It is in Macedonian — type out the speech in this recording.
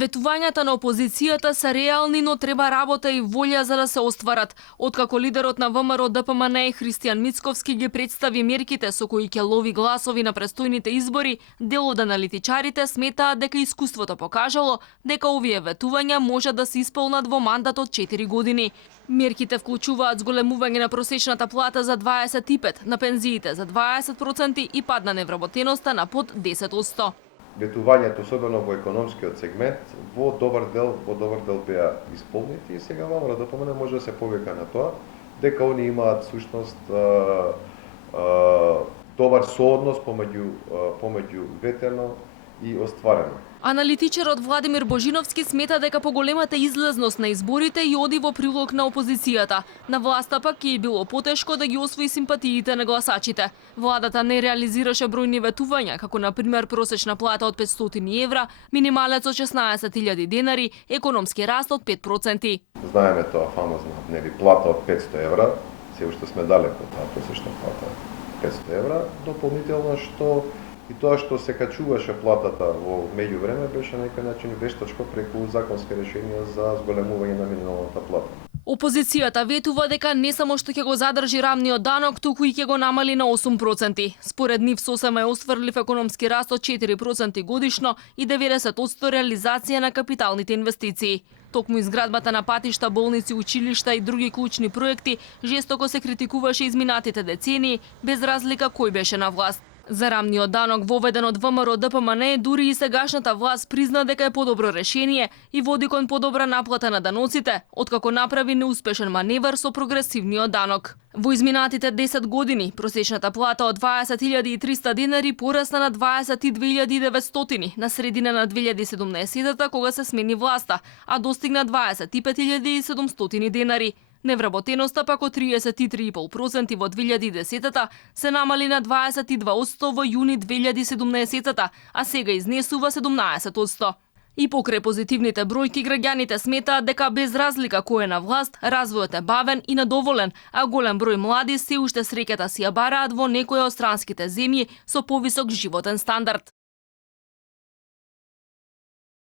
Ветувањата на опозицијата се реални, но треба работа и волја за да се остварат. Откако лидерот на ВМРО ДПМН Христијан Мицковски ги представи мерките со кои ќе лови гласови на престојните избори, дел од аналитичарите сметаат дека искуството покажало дека овие ветувања може да се исполнат во мандат од 4 години. Мерките вклучуваат зголемување на просечната плата за 25%, на пензиите за 20% и пад на невработеноста на под 10%. Ветувањето, особено во економскиот сегмент, во добар дел беа исполнети и сега ВМРО ДПМН може да се повика на тоа дека они имаат сушност добар сооднос помеѓу ветено и остварено. Аналитичарот Владимир Божиновски смета дека поголемата излезност на изборите и оди во прилог на опозицијата. На власта пак ќе било потешко да ги освои симпатиите на гласачите. Владата не реализираше бројни ветувања, како на пример просечна плата од 500 евра, минималец од 16.000 денари, економски раст од 5%. Знаеме тоа фамозна плата од 500 евра, се уште сме далеко од таа просечна плата 500 евра, дополнително и тоа што се качуваше платата во меѓувреме беше на некој начин вештачко преку законски решенија за зголемување на минималната плата. Опозицијата ветува дека не само што ќе го задржи рамниот данок, туку и ќе го намали на 8%. Според нив сосема е остварлив економски раст од 4% годишно и 90% реализација на капиталните инвестиции. Токму изградбата на патишта, болници, училишта и други клучни проекти жестоко се критикуваше изминатите децении, без разлика кој беше на власт. За рамниот данок воведен од ВМРО ДПМН, дури и сегашната власт призна дека е подобро решение и води кон подобра наплата на даноците, откако направи неуспешен маневр со прогресивниот данок. Во изминатите 10 години просечната плата од 20.300 денари порасна на 22.900 на средина на 2017-та кога се смени власта, а достигна 25.700 денари. Невработеноста пак од 33,5% во 2010-та се намали на 22% во јуни 2017-та, а сега изнесува 17%. И покрај позитивните бројки, граѓаните сметаат дека без разлика кој е на власт, развојот е бавен и недоволен, а голем број млади се уште среќата си ја бараат во некоја од странските земји со повисок животен стандард.